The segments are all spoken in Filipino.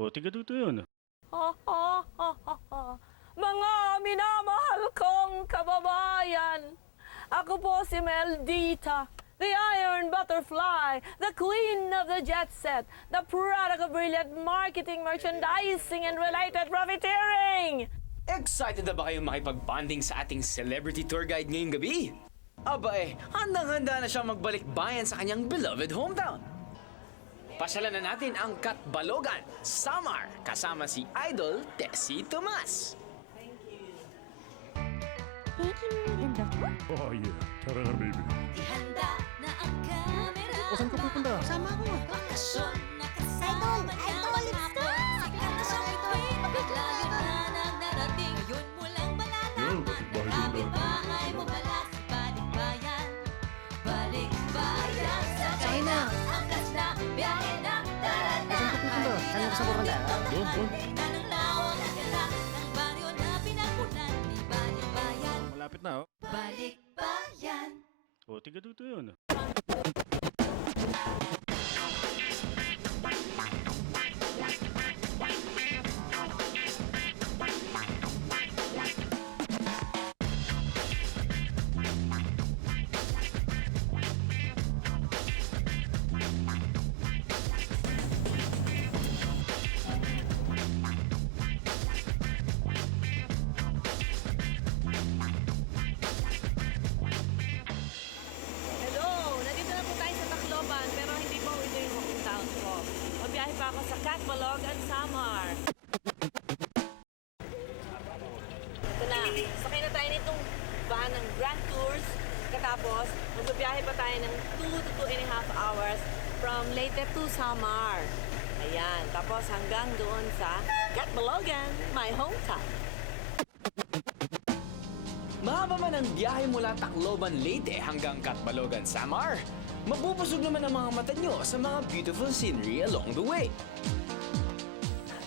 O, tiga-duto yun. Mga minamahal kong kababayan, ako po si Meldita, the Iron Butterfly, the Queen of the Jet Set, the product of brilliant marketing, merchandising, and related profiteering! Excited na ba kayong makipag-bonding sa ating celebrity tour guide ngayong gabi? Aba handang-handa na siyang magbalik bayan sa kanyang beloved hometown. Pasyalan na natin ang Catbalogan, Samar, kasama si Idol Tessie Tomas. Oh, yeah. Tara na, baby. Ihanda na ang kamera. O, saan ka pupunta? Sama ko. Bakasyon na kasama Idol, ng let's mga go! Sikat na siyang queen. Biglayo na nang narating. Ngayon mo lang malalaman. Marami pa ay mabalas. Balikbayan. Balikbayan. Sa China. Angkas na. Biyahe na. Tara na. Saan ka pupunta? Saan ka sa Borondara? Doon, doon. Na ng lawak na ganda. Ng baryo na pinakunan. Ni Balikbayan. Malapit na, oh. Balikbayan. O, tiga-duto yun. Hello! Nandito na po tayo sa Tacloban, pero hindi po ito yung hometown ko. Mabiyahe pa ako sa Catbalogan, Samar. Ito na, sakay na tayo nitong van ng Grand Tours. Katapos, magbabiyahe pa tayo ng 2 to 2.5 hours from Leyte to Samar. Ayan, tapos hanggang doon sa Catbalogan, my hometown. Mahaba man ang biyahe mula Tacloban, Leyte hanggang Catbalogan, Samar, mabubusog naman ang mga mata nyo sa mga beautiful scenery along the way.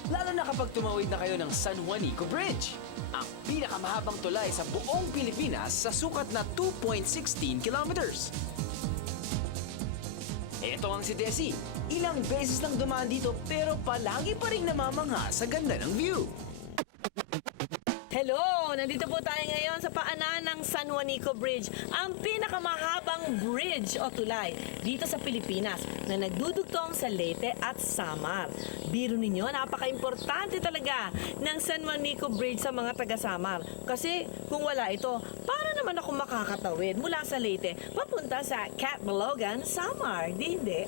Lalo na kapag tumawid na kayo ng San Juanico Bridge, ang pinakamahabang tulay sa buong Pilipinas sa sukat na 2.16 kilometers. Ito ang si Tessie. Ilang beses lang dumaan dito pero palagi pa rin namamangha sa ganda ng view. Hello! Nandito po tayo ngayon sa paanan ng San Juanico Bridge, ang pinakamahabang bridge o tulay dito sa Pilipinas na nagdudugtong sa Leyte at Samar. Biro ninyo, napaka-importante talaga ng San Juanico Bridge sa mga taga-Samar. Kasi kung wala ito, para naman ako makakatawid mula sa Leyte papunta sa Catbalogan, Samar. Hindi.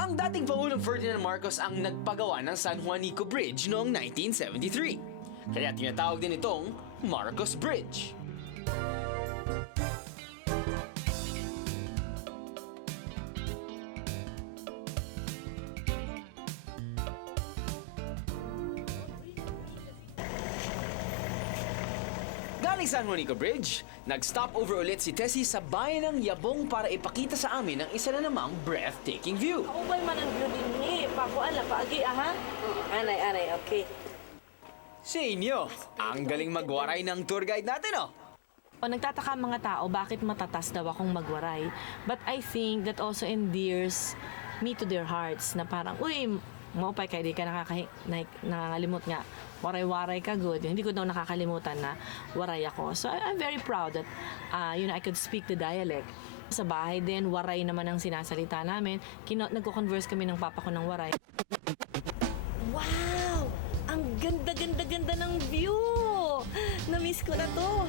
Ang dating Pangulong Ferdinand Marcos ang nagpagawa ng San Juanico Bridge noong 1973. Kaya tinatawag din itong Marcos Bridge. Galing San Juanico Bridge, nag-stop over ulit si Tessie sa bayan ng Yabong para ipakita sa amin ang isa na namang breathtaking view. Ako ba'y man ang view din ni? Pakuan lang, paagi, aha? Anay, okay. Sa inyo, ang galing magwaray ng tour guide natin, oh! O nagtataka ang mga tao bakit matatas daw akong magwaray. But I think that also endears me to their hearts na parang, uy, maupay ka, di ka nakakalimot nga. Waray-waray ka, good. Hindi ko daw nakakalimutan na waray ako. So I'm very proud that I could speak the dialect. Sa bahay din, waray naman ang sinasalita namin. Nagko-converse kami ng papa ko ng waray. Wow! Ang ganda ng view! Na-miss ko na to.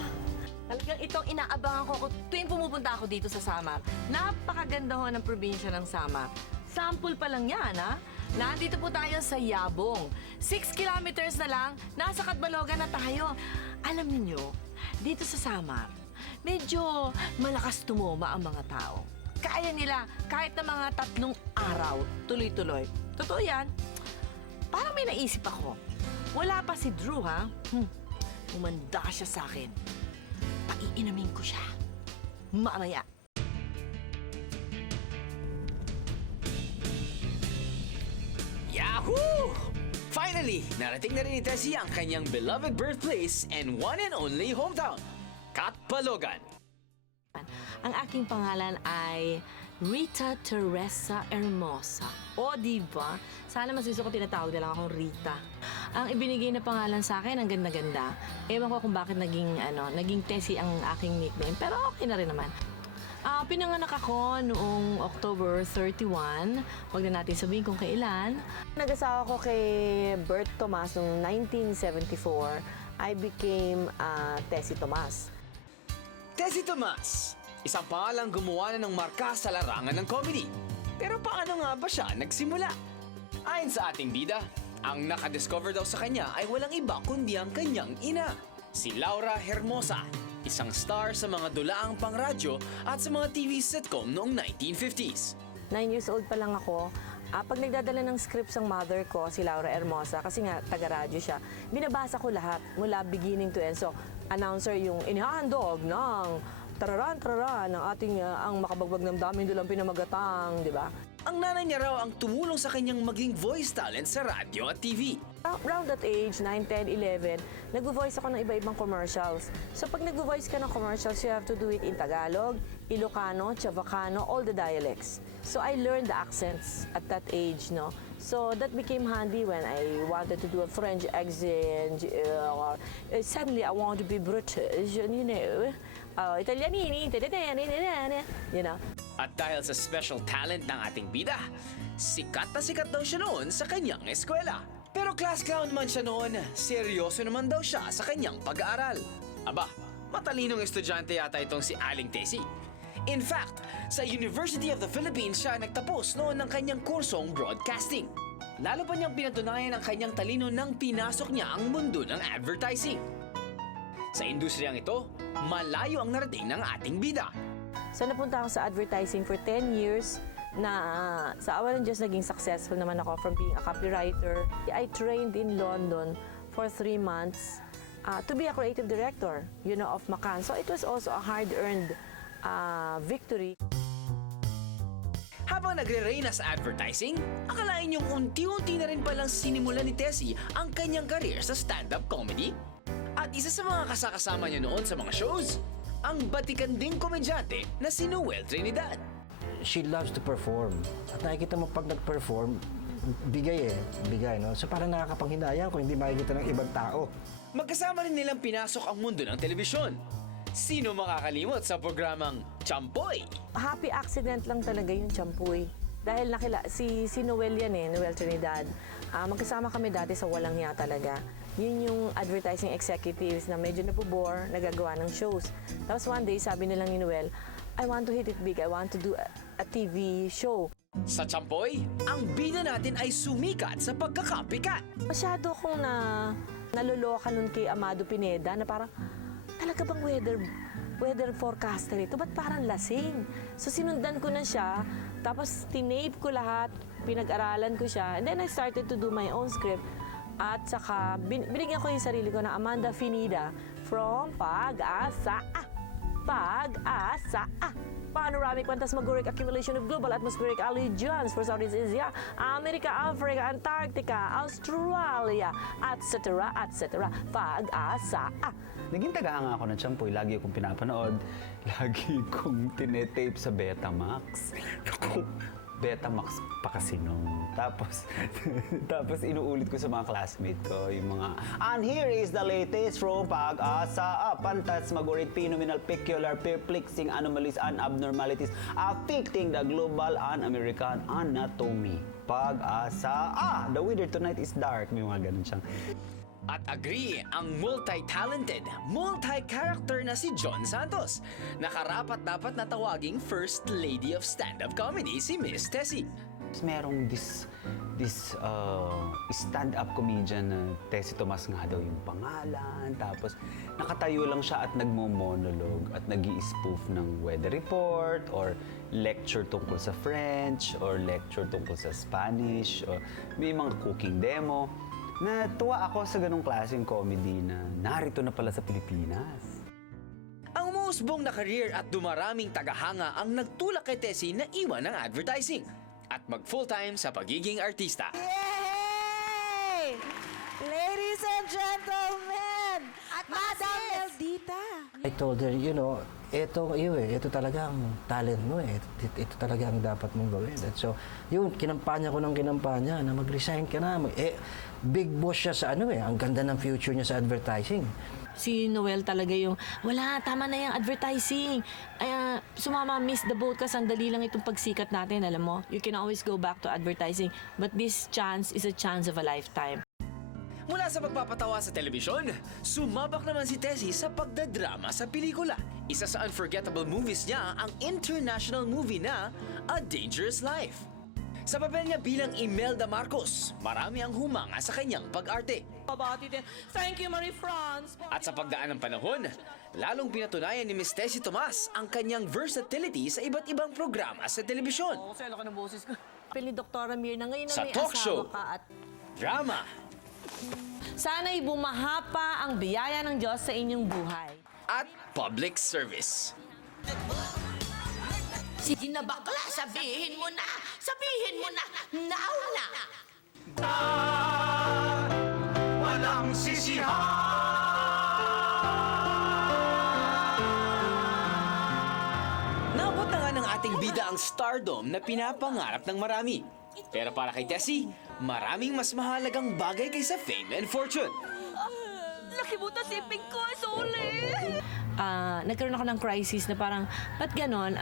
Talagang itong inaabangan ko tuwing pumupunta ako dito sa Samar. Napakaganda ho ng probinsya ng Samar. Sample pa lang yan, ha? Nandito po tayo sa Yabong. 6 kilometers na lang, nasa Catbalogan na tayo. Alam niyo, dito sa Samar, medyo malakas tumoma ang mga tao. Kaya nila kahit na mga 3 araw, tuloy-tuloy. Totoo yan. Parang may naisip ako. Wala pa si Drew, ha? Umanda siya sa akin. Paiinamin ko siya. Mamaya. Yahoo! Finally, narating na rin ni Tessie ang kanyang beloved birthplace and one and only hometown, Catbalogan. Ang aking pangalan ay Rita Teresa Hermosa. O, diba? Sana mas gusto ko tinatawag na lang akong Rita. Ang ibinigay na pangalan sa akin, ang ganda-ganda. Ewan ko kung bakit naging Tessie ang aking nickname. Pero okay na rin naman. Pinanganak ako noong October 31. Huwag na natin sabihin kung kailan. Nag-asawa ko kay Bert Tomas noong 1974. I became Tessie Tomas. Tessie Tomas, isang pangalang gumawa na ng marka sa larangan ng comedy. Pero paano nga ba siya nagsimula? Ayon sa ating bida, ang nakadiscover daw sa kanya ay walang iba kundi ang kanyang ina, si Laura Hermosa, isang star sa mga dulaang pangradyo at sa mga TV sitcom noong 1950s. 9 years old pa lang ako. Pag nagdadala ng scripts ang mother ko, si Laura Hermosa, kasi nga taga-radyo siya, binabasa ko lahat mula beginning to end. So, announcer yung inihandog ng tararan ng ating ang makabagbag ng daming dulang pinamagatang, di ba? Ang nanay niya raw ang tumulong sa kanyang maging voice talent sa radyo at TV. Around that age, 9, 10, 11, nag-voice ako ng iba-ibang commercials. So pag nag-voice ka ng commercials, you have to do it in Tagalog, Ilocano, Chavacano, all the dialects. So I learned the accents at that age, no? So that became handy when I wanted to do a French accent, or suddenly I want to be British, you know, Italianini, you know. At dahil sa special talent ng ating bida, sikat na sikat daw siya noon sa kanyang eskwela. Pero class clown man siya noon, seryoso naman daw siya sa kanyang pag-aaral. Aba, matalinong estudyante yata itong si Aling Tessie. In fact, sa University of the Philippines siya nagtapos noon ng kanyang kursong broadcasting. Lalo pa niyang pinatunayan ang kanyang talino nang pinasok niya ang mundo ng advertising. Sa industriyang ito, malayo ang narating ng ating bida. So napunta ako sa advertising for 10 years na sa awa ng Diyos naging successful naman ako from being a copywriter. I trained in London for 3 months to be a creative director, you know, of McCann. So it was also a hard-earned victory. Habang nagre-reyna sa advertising, akalain niyong unti-unti na rin palang sinimulan ni Tessie ang kanyang career sa stand-up comedy? At isa sa mga kasakasama niya noon sa mga shows, ang batikan ding komedyante na si Noel Trinidad. She loves to perform. At nakikita mo pag nag-perform, bigay, no? So parang nakakapanghinayang kung hindi makikita ng ibang tao. Magkasama rin nilang pinasok ang mundo ng telebisyon. Sino makakalimot sa programang Champoy? Happy accident lang talaga yung champuy. Dahil si Noel yan Noel Trinidad. Magkasama kami dati sa Walang Hiya talaga. Yun yung advertising executives na medyo napubore, nagagawa ng shows. Tapos one day, sabi nilang ni Noel, I want to hit it big. I want to do a TV show. Sa Champoy, ang bida natin ay sumikat sa pagkakapikat. Masyado akong naloloka nun kay Amado Pineda na parang, talaga bang weather forecaster ito? Ba't parang lasing? So sinundan ko na siya, tapos tinape ko lahat, pinag-aralan ko siya, and then I started to do my own script. At saka binigyan ko yung sarili ko na Amanda Finida from Pag-asa. Pag-asa. Panoramic Phantasmagoric Accumulation of Global Atmospheric Allegiance for Southeast Asia, America, Africa, Antarctica, Australia, etc. etc. Pag-asa. Naging tagahanga ako ng Champoy. Lagi akong pinapanood. Lagi kong tinetape sa Betamax. Betamax pa kasi nung. Tapos inuulit ko sa mga classmate ko yung mga, and here is the latest from Pag-asa, Phantasmagoric Phenomenal Peculiar Perplexing Anomalies and Abnormalities Affecting the Global and American Anatomy. Pag-asa, the weather tonight is dark. May mga ganun siyang. At agree ang multi-talented, multi-character na si John Santos. Nakarapat dapat na tawaging First Lady of Stand-Up Comedy si Miss Tessie. Merong this stand-up comedian na Tessie Tomas nga daw yung pangalan. Tapos nakatayo lang siya at nagmo-monologue at nag-i-spoof ng weather report or lecture tungkol sa French or lecture tungkol sa Spanish or may mga cooking demo. Natuwa ako sa ganong klaseng comedy na narito na pala sa Pilipinas. Ang umusbong na career at dumaraming tagahanga ang nagtulak kay Tessie na iwan ng advertising at mag-full-time sa pagiging artista. Yay! Ladies and gentlemen, at Madam Meldita. I told her, ito talaga ang talent mo eh. Ito talaga ang dapat mong gawin. At so, yun, kinampanya ko ng kinampanya na mag-resign ka na. Big boss siya sa ang ganda ng future niya sa advertising. Si Noel talaga yung, wala, tama na yung advertising. Sumama, miss the boat ka, sandali lang itong pagsikat natin, alam mo. You can always go back to advertising, but this chance is a chance of a lifetime. Mula sa pagpapatawa sa telebisyon, sumabak naman si Tessie sa pagdadrama sa pelikula. Isa sa unforgettable movies niya ang international movie na A Dangerous Life. Sa papel niya bilang Imelda Marcos, marami ang humanga sa kanyang pag-arte. Thank you, Marie France. At sa pagdaan ng panahon, lalong pinatunayan ni Miss Tessie Tomas ang kanyang versatility sa iba't ibang programa sa telebisyon. Selo ka ng boses ko. Pili Dr. Mirna, ngayon na Sa may talk asawa show. ka at Drama, sana'y bumahapa ang biyaya ng Diyos sa inyong buhay. at public service. Sige na bakla, sabihin mo na! Sabihin mo na! Now na! Naabot na nga ng ating bida ang stardom na pinapangarap ng marami. Pero para kay Tessie, maraming mas mahalagang bagay kaysa fame and fortune. Laki buta siping ko, suli! Nagkaroon ako ng crisis na parang, ba't ganon?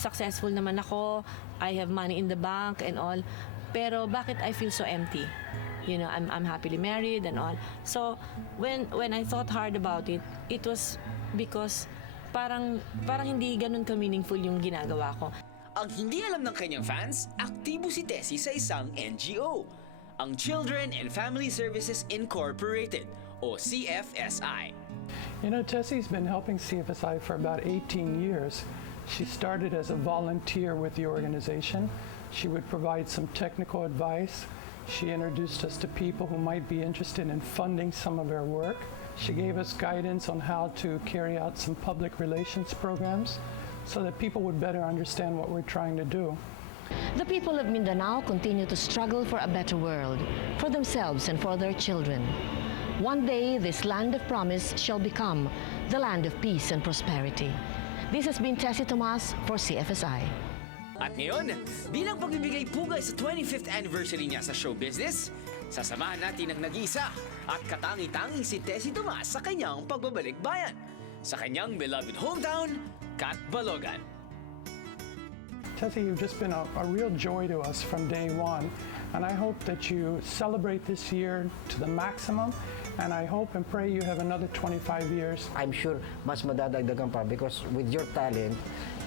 Successful naman ako, I have money in the bank and all, pero bakit I feel so empty? You know, I'm happily married and all. So, when I thought hard about it, it was because parang hindi ganun ka-meaningful yung ginagawa ko. Ang hindi alam ng kanyang fans, aktibo si Tessie sa isang NGO, ang Children and Family Services Incorporated o CFSI. You know, Tessie's been helping CFSI for about 18 years. She started as a volunteer with the organization. She would provide some technical advice. She introduced us to people who might be interested in funding some of our work. She gave us guidance on how to carry out some public relations programs so that people would better understand what we're trying to do. The people of Mindanao continue to struggle for a better world, for themselves and for their children. One day, this land of promise shall become the land of peace and prosperity. This has been Tessie Tomas for CFSI. At ngayon, bilang pagbibigay pugay sa 25th anniversary niya sa show business, sasamahan natin ang nag-iisa at katangi-tanging si Tessie Tomas sa kanyang pagbabalik bayan, sa kanyang beloved hometown, Catbalogan. Tessie, you've just been a real joy to us from day one, and I hope that you celebrate this year to the maximum, and I hope and pray you have another 25 years. I'm sure mas madadagdagan pa because with your talent,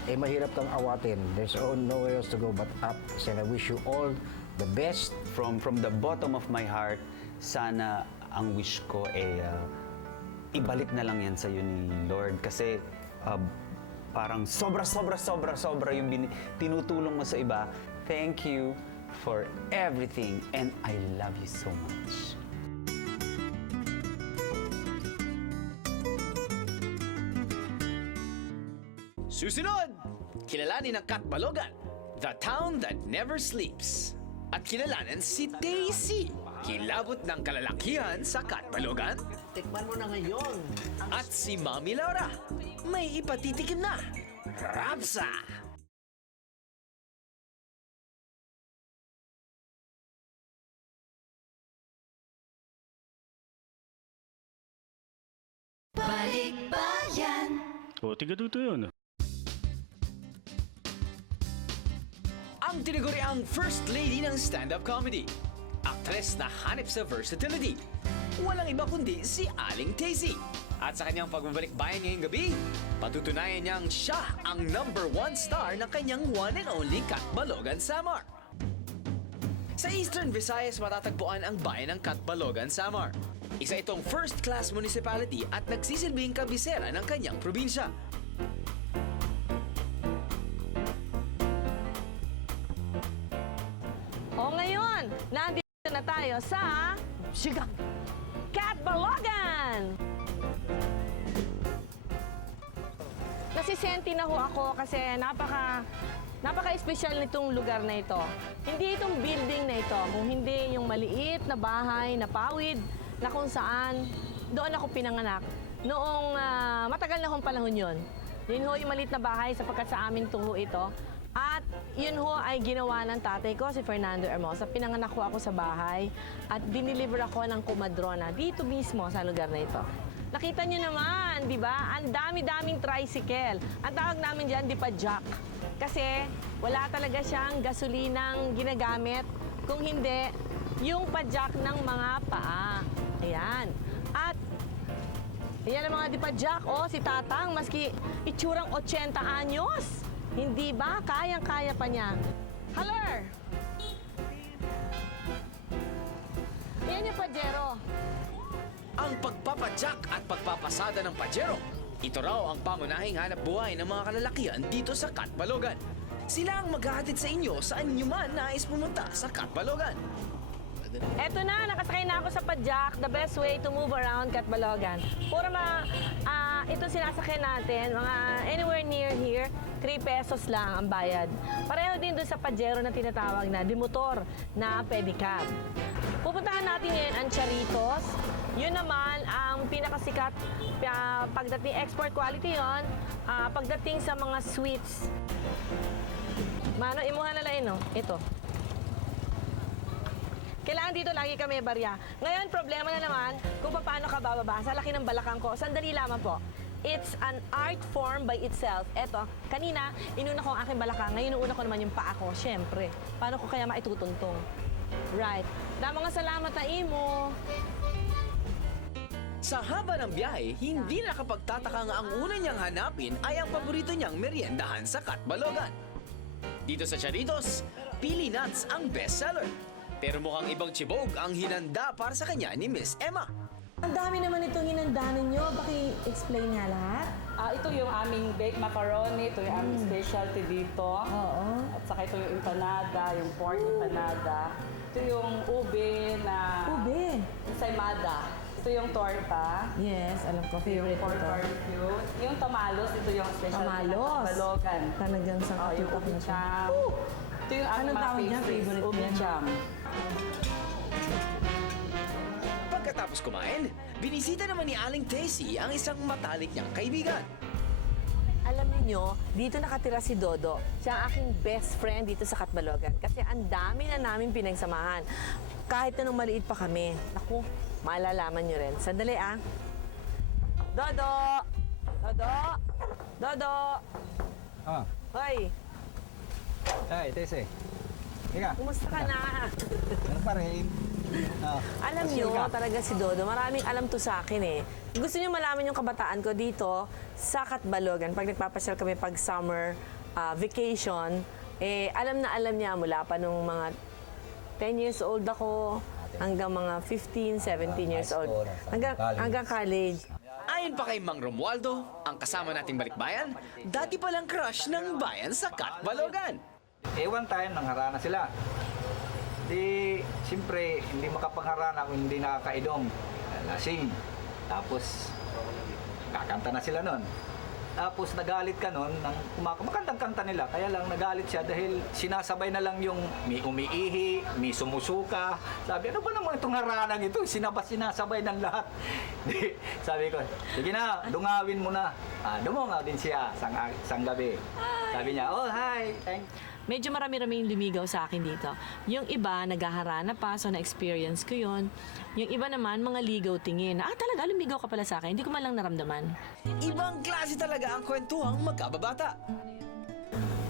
mahirap kang awatin. There's nowhere else to go but up. So I wish you all the best. From the bottom of my heart, sana ang wish ko ibalik na lang yan sa iyo ni Lord kasi parang sobra yung tinutulong mo sa iba. Thank you for everything and I love you so much. Susunod, kilalanin ang Catbalogan, the town that never sleeps. At kilalanin si Daisy, kilabot ng kalalakihan sa Catbalogan. Tikman mo na ngayon. At si Mami Laura, may ipatitikim na, Rapsa. Balikbayan. O, tiga-duto yun. Ang tinaguriang First Lady ng stand-up comedy. Aktres na hanip sa versatility. Walang iba kundi si Aling Tessie. At sa kanyang pagbabalik bayan ngayong gabi, patutunayan niyang siya ang #1 star ng kanyang one and only Catbalogan, Samar. Sa Eastern Visayas matatagpuan ang bayan ng Catbalogan, Samar. Isa itong first-class municipality at nagsisilbing kabisera ng kanyang probinsya. O ngayon, nandito na tayo sa Catbalogan! Nasisenti na ho ako kasi napaka-espesyal nitong lugar na ito. Hindi itong building na ito, kung hindi yung maliit na bahay na pawid na kung saan doon ako pinanganak. Noong matagal na akong panahon yon. Yun ho yung maliit na bahay sapagkat sa amin tuho ito. At yun ho ay ginawa ng tatay ko, si Fernando Hermosa. Pinanganak ko ako sa bahay at diniliver ako ng kumadrona dito mismo sa lugar na ito. Nakita nyo naman, di ba? Ang dami-daming tricycle. Ang tawag namin dyan, di pa jack. Kasi wala talaga siyang gasolinang ginagamit. Kung hindi, yung pa-jack ng mga paa. Ayan. At yan ang mga di pa jack. Oh, si Tatang, maski itsurang 80 anyos. Hindi ba? Kayang-kaya pa niya. Haller! Yan yung Pajero. Ang pagpapadyak at pagpapasada ng Pajero. Ito raw ang pangunahing hanap buhay ng mga kalalakihan dito sa Catbalogan. Sila ang maghahatid sa inyo saan nyo man nais pumunta sa Catbalogan. Eto na, nakasakay na ako sa Pajak. The best way to move around Catbalogan. Puro ito sinasakyan natin, mga anywhere near here, 3 pesos lang ang bayad. Pareho din doon sa Pajero na tinatawag na dimotor na pedicab. Pupuntahan natin ngayon ang Charitos. Yun naman ang pinakasikat pagdating export quality yon, pagdating sa mga sweets. Mano, imuha na lang no? Ito. Kailangan dito lagi kami barya. Ngayon, problema na naman kung paano ka bababa. Sa laki ng balakang ko. Sandali lamang po. It's an art form by itself. Eto, kanina, inuna ko ang aking balakang. Ngayon, inuna ko naman yung paa ko. Siyempre, paano ko kaya maitutuntong? Right. Dama nga salamat na imo. Sa haba ng biyahe, hindi nakapagtataka nga ang una niyang hanapin ay ang paborito niyang meriendahan sa Catbalogan. Dito sa Charitos, Pili Nuts ang bestseller. Pero mukhang ibang chibog ang hinanda para sa kanya ni Miss Emma. Ang dami naman itong hinanda ninyo. Paki-explain nga lahat. Ito yung aming baked macaroni, ito yung aming specialty dito. Oo. At saka ito yung empanada, yung pork empanada. Ito yung ube na... Ube. ensaymada. Ito yung torta. Yes, alam ko. Ito yung Favorite pork ito. barbecue. Yung tamalos, ito yung specialty Tamalos. na Catbalogan. Talagang sa Yung katupak ubi na siya. jam. Ito yung aming Anong mga tawag niya? pastries, Favorite ubi niya? jam. Pagkatapos kumain, binisita naman ni Aling Tessie ang isang matalik niyang kaibigan. Alam niyo, dito nakatira si Dodo. Siya ang aking best friend dito sa Catbalogan. Kasi ang dami na namin pinagsamahan. Kahit na nung maliit pa kami. Naku, malalaman niyo rin. Sandali Dodo! Dodo! Dodo! Ah, Hoy, ay, Tese. Ika, kumusta ka na? ano pa rin? Alam niyo, talaga si Dodo, maraming alam to sa akin eh. Gusto niyo malaman yung kabataan ko dito sa Catbalogan. Pag nagpapasyal kami pag summer vacation, alam na alam niya mula pa nung mga 10 years old ako hanggang mga 15, 17 years old. Hanggang college. Ayon pa kay Mang Romualdo, ang kasama nating balikbayan, dati palang crush ng bayan sa Catbalogan. One time, nangharana sila. Di, siyempre, hindi makapangharana kung hindi nakakainom. Lasing. Tapos, kakanta na sila nun. Tapos, nagalit ka nun, makantang kanta nila. Kaya lang, nagalit siya dahil sinasabay na lang yung may umiihi, may sumusuka. Sabi, ano ba naman itong haranang ito? Sinasabay ng lahat. Di, sabi ko, sige na, dungawin mo na. Dumungaw din siya sang gabi. Sabi niya, oh, hi, Medyo marami-rami yung lumigaw sa akin dito. Yung iba, naghaharana pa, so na-experience ko yun. Yung iba naman, mga ligaw tingin. Talaga, lumigaw ka pala sa akin. Hindi ko man lang naramdaman. Ibang klase talaga ang kwentuhang magkababata.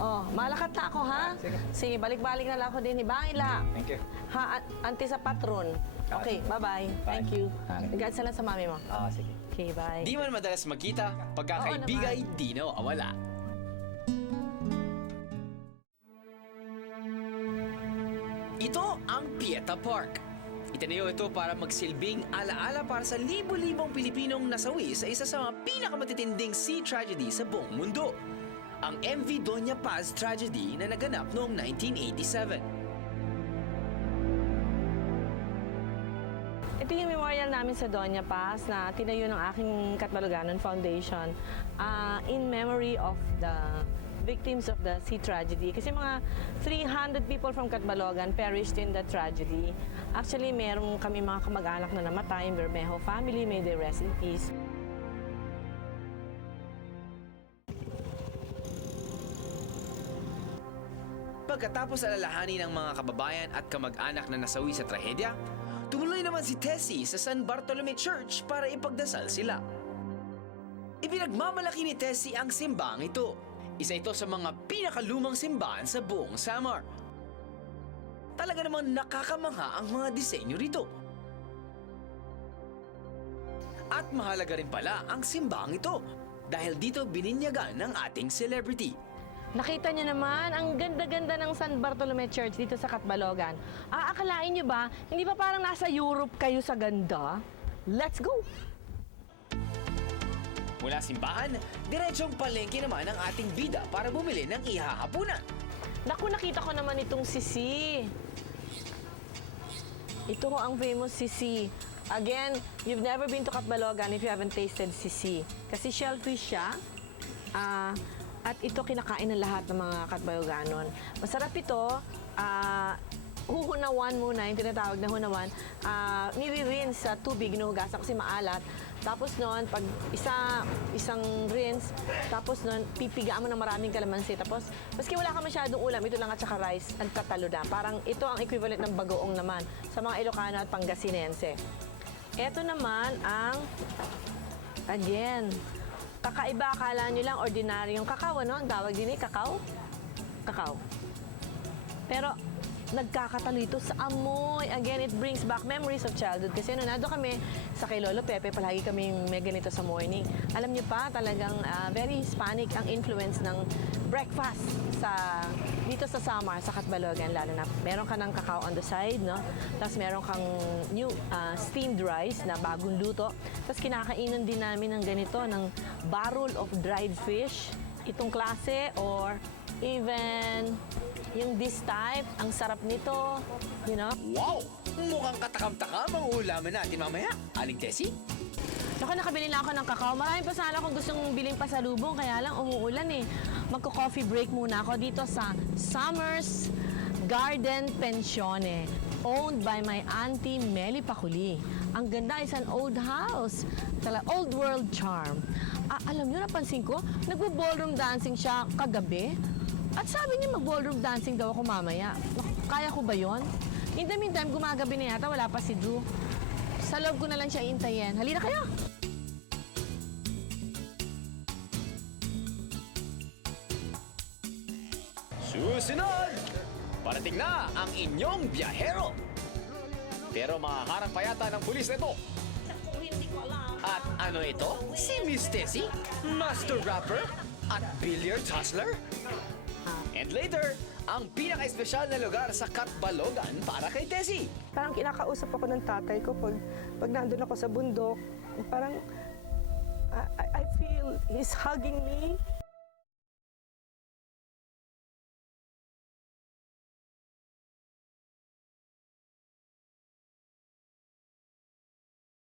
Oh, malakat na ako, ha? Sige, balik-balik na lang ako din. Baila. Thank you. Ha, anti sa patron. Okay, bye-bye. Thank you. Nag-aad lang sa mami mo. Sige. Okay, bye. Di man madalas magkita, pagkakaibigay di nawawala. Ito ang Pieta Park. Itinayo ito para magsilbing alaala para sa libo-libong Pilipinong nasawi sa isa sa mga pinakamatitinding sea tragedy sa buong mundo. Ang MV Doña Paz tragedy na naganap noong 1987. Ito yung memorial namin sa Doña Paz na tinayo ng aking Catbaloganon Foundation in memory of the victims of the sea tragedy. Kasi mga 300 people from Catbalogan perished in the tragedy. Actually, meron kami mga kamag-anak na namatay, Bermejo family, may they rest in peace. Pagkatapos alalahanin ng mga kababayan at kamag-anak na nasawi sa trahedya, tumuloy naman si Tessie sa San Bartolome Church para ipagdasal sila. Ipinagmamalaki ni Tessie ang simbahang ito. Isa ito sa mga pinakalumang simbahan sa buong Samar. Talaga namang nakakamangha ang mga disenyo rito. At mahalaga rin pala ang simbahang ito dahil dito bininyagan ng ating celebrity. Nakita niyo naman, ang ganda-ganda ng San Bartolome Church dito sa Catbalogan. Aakalain niyo ba, hindi ba parang nasa Europe kayo sa ganda? Let's go! Mula simbahan, diretsong palengke naman ang ating bida para bumili ng ihahapunan. Naku, nakita ko naman itong sisi. Ito ang famous sisi. Again, you've never been to Catbalogan if you haven't tasted sisi. Kasi shellfish siya. At ito kinakain ng lahat ng mga Catbaloganon. Masarap ito. Huhunawan muna, yung tinatawag na hunawan. Nire-rinse sa tubig, ginuhugasan kasi maalat. Tapos noon, pag isang rinse, tapos noon, pipigaan mo ng maraming kalamansi. Tapos, maski wala ka masyadong ulam, ito lang at saka rice, ang tatalo na. Parang ito ang equivalent ng bagoong naman sa mga Ilocano at Pangasinense. Ito naman ang, again, kakaiba, akala nyo lang ordinaryong kakao, ano? Ang tawag din kakao? Kakao. Pero, nagkakatalo ito sa amoy. Again, it brings back memories of childhood. Kasi nando kami sa kay Lolo Pepe, palagi kaming may ganito sa morning. Alam niyo pa, talagang very Hispanic ang influence ng breakfast dito sa Samar, sa Catbalogan, lalo na. Meron ka ng kakao on the side, no? Tapos meron kang new steamed rice na bagong luto. Tapos kinakainan din namin ng ganito, ng barrel of dried fish. Itong klase or even yung this type, ang sarap nito, you know? Wow! Mukhang katakam-takam ang ulaman natin mamaya. Aling Tessie? Naku, nakabili na ako ng kakao. Marami pa sana akong gustong biling pasalubong, kaya lang umuulan eh. Magko-coffee break muna ako dito sa Summers Garden Pensione, owned by my auntie Meli Paculi. Ang ganda, is an old house. Old world charm. Alam nyo, napansin ko, nagbo-ballroom dancing siya kagabi. At sabi niya mag-ballroom dancing daw ako mamaya. Kaya ko ba yon? In the meantime, gumagabi na yata, wala pa si Drew. Sa loob ko na lang siya intayin. Halina kayo! Susunod! Parating na ang inyong biyahero! Pero mahaharang pa yata ng pulis nito. At ano ito? Si Miss Tessie? Master rapper? At billiard hustler? And later, ang pinaka-espesyal na lugar sa Catbalogan para kay Tessie. Parang kinakausap ako ng tatay ko pag nandun ako sa bundok. Parang I feel he's hugging me.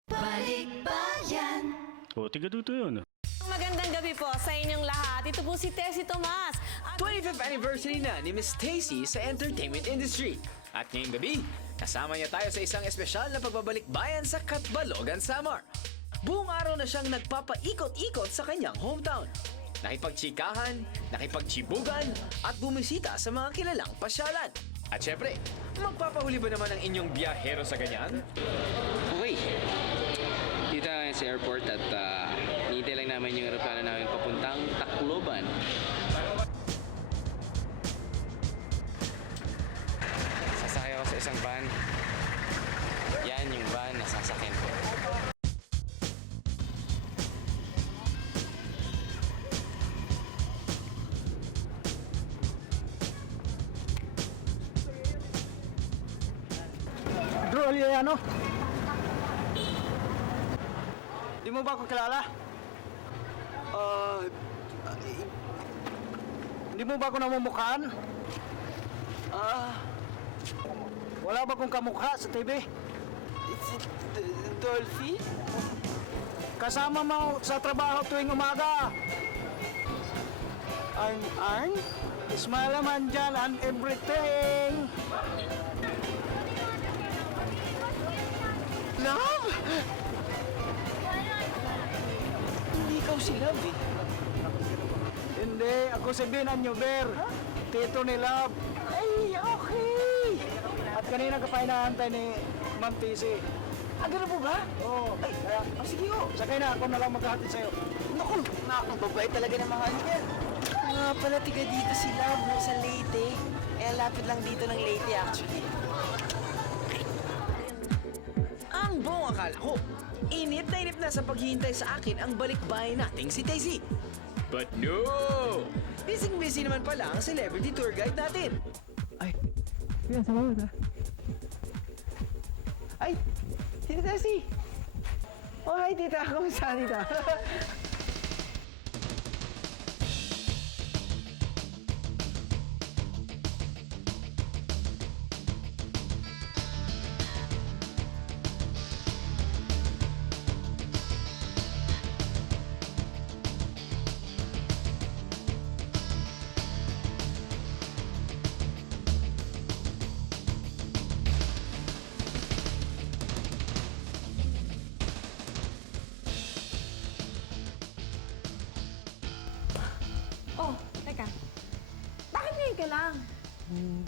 Balikbayan. O, tiga dito yun. Magandang gabi po sa inyong lahat. Ito po si Tessie Tomas. 25th anniversary na ni Miss Tessie sa entertainment industry. At ngayong gabi, kasama niya tayo sa isang espesyal na pagbabalik-bayan sa Catbalogan, Samar. Buong araw na siyang nagpapaikot-ikot sa kanyang hometown. Nakipagtsikahan, nakipagtsibugan, at bumisita sa mga kilalang pasyalan. At syempre, magpapahuli ba naman ang inyong biyahero sa ganyan? Okay. Dito na ngayon sa airport at hinihintay lang namin yung aeroplano namin papuntang Tacloban. Sasakay ako sa isang van. Yan yung van na sasakyan ko. Drew Aliano? Di mo ba ako kilala? Di mo ba ako namumukhaan? Wala ba akong kamukha sa TV? Dolphy? Kasama mo sa trabaho tuwing umaga. Arn? Smile naman dyan and everything. Love? Hindi ikaw si Love eh. Hindi, ako si Binan Yuber. Tito ni Love. kanina ka pa inaantay ni Ma'am Tisi. Ah, ganun po ba? Oo. Ay, sige ho. Sakay na, ako na lang maghahatid sa'yo. Naku, babait talaga ng mga ano yan. Nga pala, tiga dito sila, sa Leyte. Eh, lapit lang dito ng Leyte actually. Ang buong akala ko, inip na sa paghihintay sa akin ang balikbahay nating si Daisy. But no! Busy naman pala ang celebrity tour guide natin. Yan, sama mo Ay, Tita Tessie! Oh, hi, Tita. Kamusta, Tita? Oh, teka. Bakit ngayon ka lang?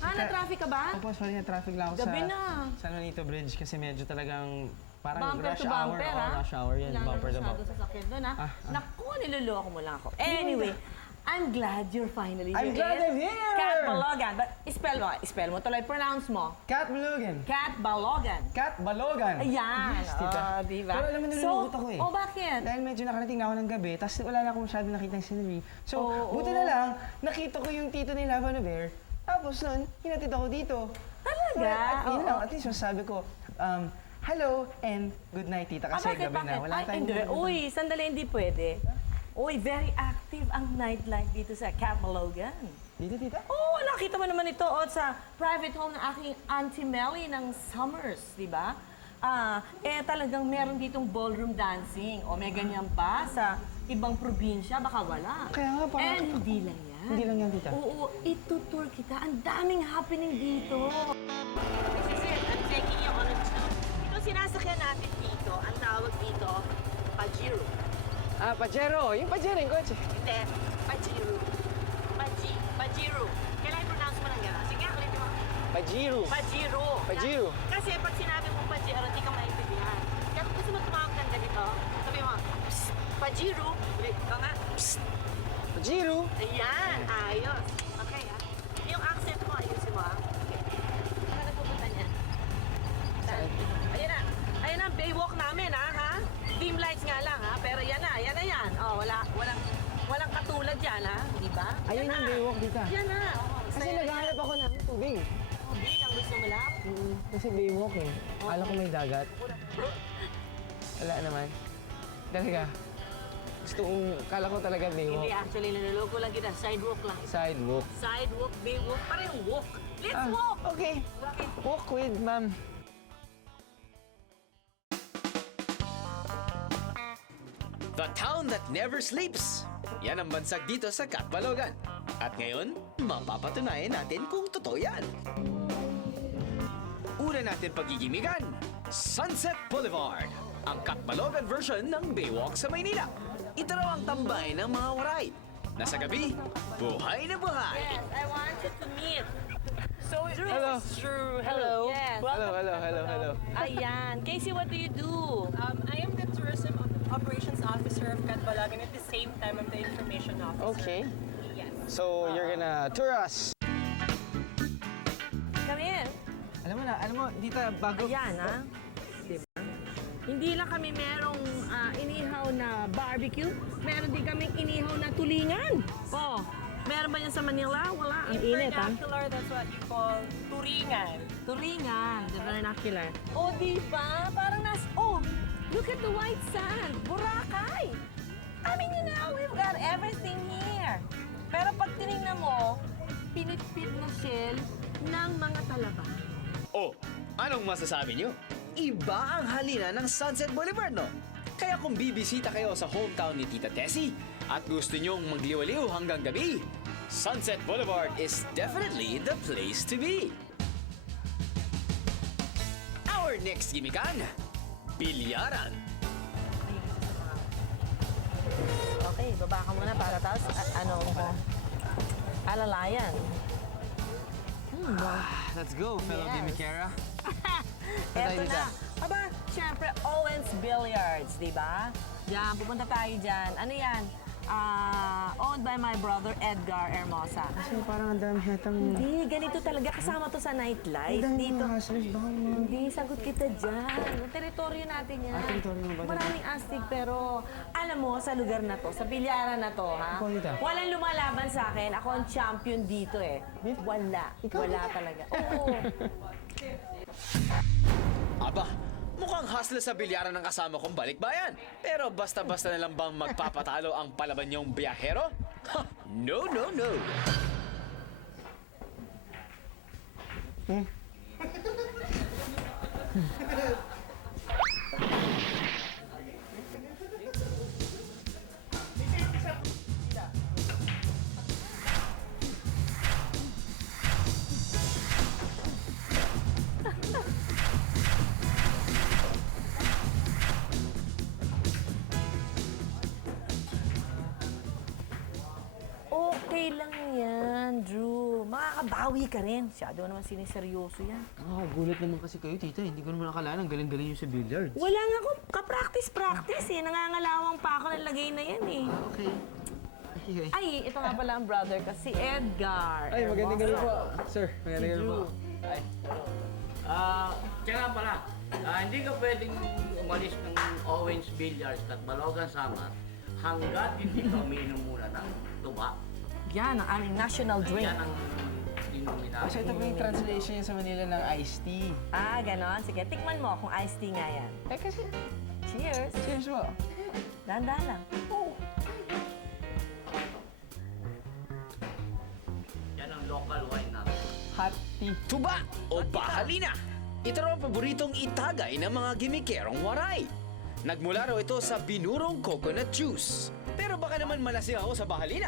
Na-traffic ka ba? Opo, sorry na traffic lang ako Gabi sa na. San Juanito Bridge kasi medyo talagang parang Bumper rush to hour. bumper, Oo, ha? rush hour yan, Wala bumper to na bumper. masyado sasakyan doon, ha? Naku, niloloko mo lang ako. Anyway, I'm glad you're finally here. I'm glad I'm here! Cat Balogan. But spell mo. Tuloy, pronounce mo. Cat Balogan. Cat Balogan. Cat Balogan. Ayan. Yes, tita. Oh, diba? Pero alam mo, nalulungkot ako eh. Oh, bakit? Dahil medyo nakarating na ako ng gabi, tapos wala na akong masyado nakita ng scenery. So, Oo. buti na lang, nakita ko yung tito ni Lava Bear. Tapos nun, hinatid ako dito. Talaga? At yun Oo. lang, at least masabi ko, hello and good night, tita. Kasi bakit, gabi na. bakit? Wala Ay, tayong hindi. Uy, sandali, hindi pwede. Uy, very active ang nightlife dito sa Cat Balogan. Dito, tita? Oo, nakita mo naman ito sa private home ng aking Auntie Melly ng Summers, di ba? Talagang meron ditong ballroom dancing. O may ganyan pa sa ibang probinsya, baka wala. Kaya nga, parang... And hindi lang yan. Hindi lang yan, tita. Oo, itutour kita. Ang daming happening dito. This is it. I'm taking you on a tour. Ito sinasakyan natin dito. Ang tawag dito, Pajero. Pajero. Yung Pajero yung kotse. Hindi, Pajero. Pajero. Kailangan pronounce mo lang gano'n. Sige, ulitin mo. Pajero. Pajero. Pajero. Kasi pag sinabi mo Pajero, hindi ka maintindihan. Kaya kung gusto mo tumawag ng ganito, sabi mo, Psst, Pajero. Ulit ka nga. Psst. Pajero. Ayan, ayos. Okay, ha? Yung accent mo, ayusin mo, ha? Okay. Saan na pupunta niya? Saan? Ayan na. Ayan na, baywalk namin, ha? Dim lights nga lang, ha? Pero yan na, yan na yan. Oh, walang katulad yan, ha? Di ba? Ayun Yan yung na. baywalk, tita. Yan na. Oh, Kasi saya na naghahanap yan. ako ng tubig. Tubig ang gusto mo lang? Kasi baywalk eh. Akala ko may dagat. Wala naman. Talaga. Kala ko talaga baywalk. Hindi, actually, nanuloko lang kita. Sidewalk lang. Sidewalk. Sidewalk, baywalk, parang walk. Let's walk! Okay. Walk with ma'am. The town that never sleeps. Yan ang bansag dito sa Cat Balogan. At ngayon, mapapatunayan natin kung totoo yan. Una natin pagigimigan, Sunset Boulevard. Ang Cat Balogan version ng Baywalk sa Maynila. Ito raw ang tambay ng mga waray. Nasa gabi, buhay na buhay. Yes, I want you to meet. So, Hello. True. Hello. Yes. Hello. Ayan. Casey, what do you do? I am the Tourism Operations Officer of Cat Balogan. At the same time, I'm the Information Officer. Okay. Yes. So, you're gonna tour us. Come in. Alam mo, dita, bago... Ayan, ha? Diba? Hindi lang kami merong inihaw na barbecue, meron din kaming inihaw na tulingan. Oh, meron ba yan sa Manila? Wala. Ang In init, ha? vernacular, that's what you call turingan. Tulingan, the vernacular. Oh, diba? Parang look at the white sand. Boracay. I mean, we've got everything here. Pero pag tinignan mo, pinitpit na shell ng mga talaba. Oh, anong masasabi niyo? Iba ang halina ng Sunset Boulevard, no? Kaya kung bibisita kayo sa hometown ni Tita Tessie at gusto nyong magliwaliw hanggang gabi, Sunset Boulevard is definitely the place to be. Our next gimikan, bilyaran. Okay, baba ka muna para tapos alalayan. Let's go, fellow Yes. Bimikera. Eto na. Aba, syempre, Owens Billiards, di ba? Diyan, pupunta tayo dyan. Ano yan? Owned by my brother, Edgar Hermosa. Kasi parang ang dami hetang... Hindi, ganito talaga. Kasama to sa nightlife. Dito. Hindi, sagot kita dyan. Yung teritoryo natin yan. teritoryo mo ba? Maraming astig, pero alam mo, sa lugar na to, sa bilyaran na to, ha? Ako dito. Walang lumalaban sa akin. Ako ang champion dito eh. Wala. Wala talaga. Oo. Aba, mukhang hustle sa bilyaran ng kasama kong balikbayan. Pero basta-basta na lang bang magpapatalo ang palaban niyong biyahero? Ha, no, no, no. Okay lang yan, Drew. Makakabawi ka rin. Masyado naman siniseryoso yan. Gulat naman kasi kayo, tita. Hindi ko naman nakalanan. Galing-galing yung sa billiards. Wala nga akong ka-practice eh. Nangangalawang pa ako ng lagay na yan eh. Okay. Ay, ito nga pala ang brother ko, si Edgar. Ay, magandang gabi po. Sir, Si magandang gabi po. Drew. Tsaka pala, hindi ka pwedeng umalis ng Owens Billiards at Balogan Samar hanggat hindi ka umiinom muna ng tuba. Yan ang aming national drink. Yan ang inumin Kasi ito po yung translation niya sa Manila ng iced tea. Ah, ganon. Sige, tikman mo kung iced tea nga yan. Eh kasi... Cheers. Cheers po. Dahan-dahan lang. Yan ang local wine natin. Hot tea. Tuba o bahalina. Ito raw ang paboritong itagay ng mga gimikerong waray. Nagmula raw ito sa binurong coconut juice. Pero baka naman malasing ako sa bahalina.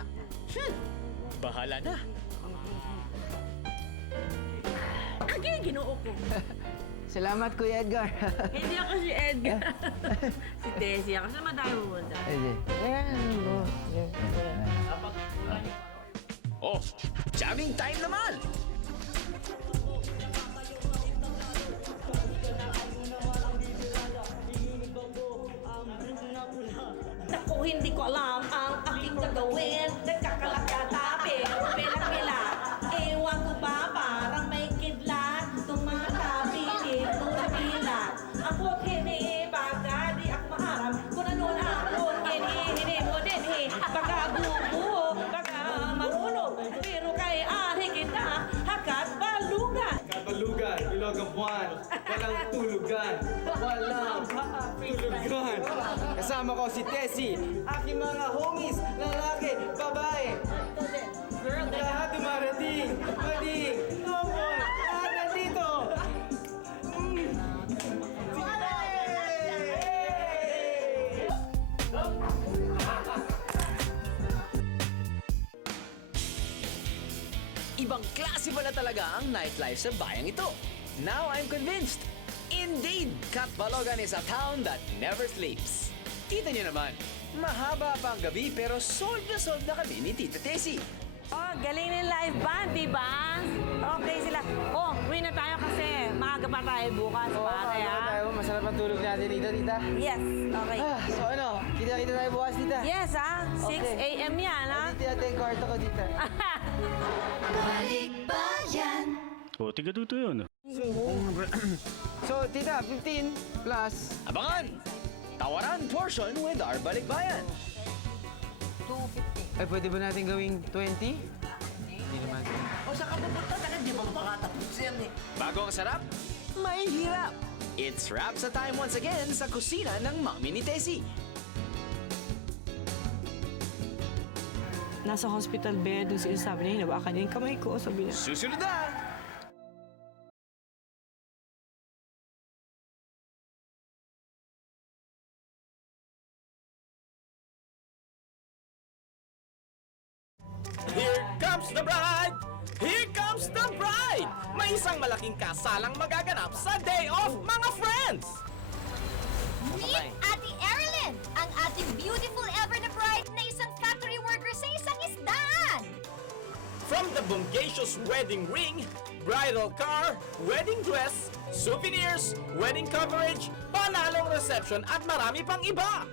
Bahala na. Agi, ginoo ko. Salamat, Kuya Edgar. Hindi ako si Edgar. Si Tessie ako. Saan tayo pumunta? Oh, jamming time naman! Naku, hindi ko alam ang aking gagawin. Nagkakalakata, pero pila-pila. Ewan ko ba, parang may kidlat. Tumatabi dito sa pila. Ako kini, baka di ako maharap. Kung ano na ako, hini mo din, baka bubuo, baka marunong. Pero kay ari kita, hakat balugan. Kabalugan, bilog ang buwan, walang tulugan, walang tulugan. Kasama ko si Tessie, aking mga homies, lalaki, babae. Lahat dumarating, maling, tomboy, lahat nandito. Ibang klase pala talaga ang nightlife sa bayang ito. Now I'm convinced. Indeed, Catbalogan is a town that never sleeps. Kita niyo naman, mahaba pa ang gabi pero sold na kami ni Tita Tessie. Oh, galing ng live band, di ba? Okay sila. Oh, uwi na tayo kasi maaga pa tayo bukas, pare, ha? tayo. Masarap ang tulog natin dito, tita. Yes, okay. So ano, kita-kita tayo bukas, tita. Yes, ha? 6 a.m. yan, ha? Dito natin yung kwarto ko, tita. Balikbayan. O, tiga dito yun. So, tita, 15 plus... Abangan! Tawaran portion with our balikbayan. 250. Ay, pwede ba natin gawing 20? Hindi naman. O, saan ka pupunta? Saan di ba makatapos yan, eh? Bago ang sarap, may hirap. It's wrap sa time once again sa kusina ng mami ni Tessie. Nasa hospital bed, yung sinasabi niya, hinawakan niya yung kamay ko. Sabi niya, Susunod na! Here comes the bride! Here comes the bride! May isang malaking kasalang magaganap sa Day Off, mga friends! Meet Ate Erilyn, ang ating beautiful ever na bride na isang factory worker sa isang isdaan. From the bongacious wedding ring, bridal car, wedding dress, souvenirs, wedding coverage, panalong reception at marami pang iba.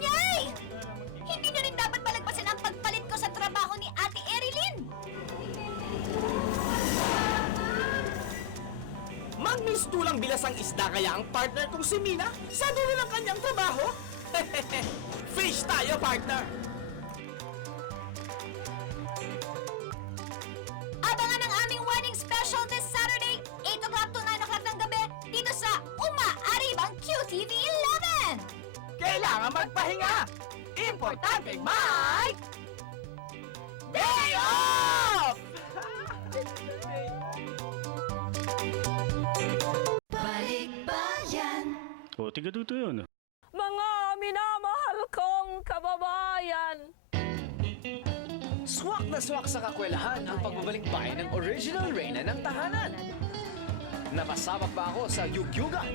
Nyay! Hindi na rin dapat malagpasan ang pagpalit ko sa trabaho ni Ate Erilyn. Magmistulang bilas ang isda kaya ang partner kong si Mina sa dulo ng kanyang trabaho. Fish tayo, partner! Abangan ang aming wedding special this Saturday, 8 o'clock to 9 o'clock ng gabi, dito sa Aribang QTV 11! Kailangan magpahinga! Importante may... Day off! Balikbayan! O, tiga dito yun. Mga minamahal kong kababayan! Swak na swak sa kakwelahan ang pagbabalik bayan ng original reyna ng tahanan. Napasabak pa ako sa yugyugan.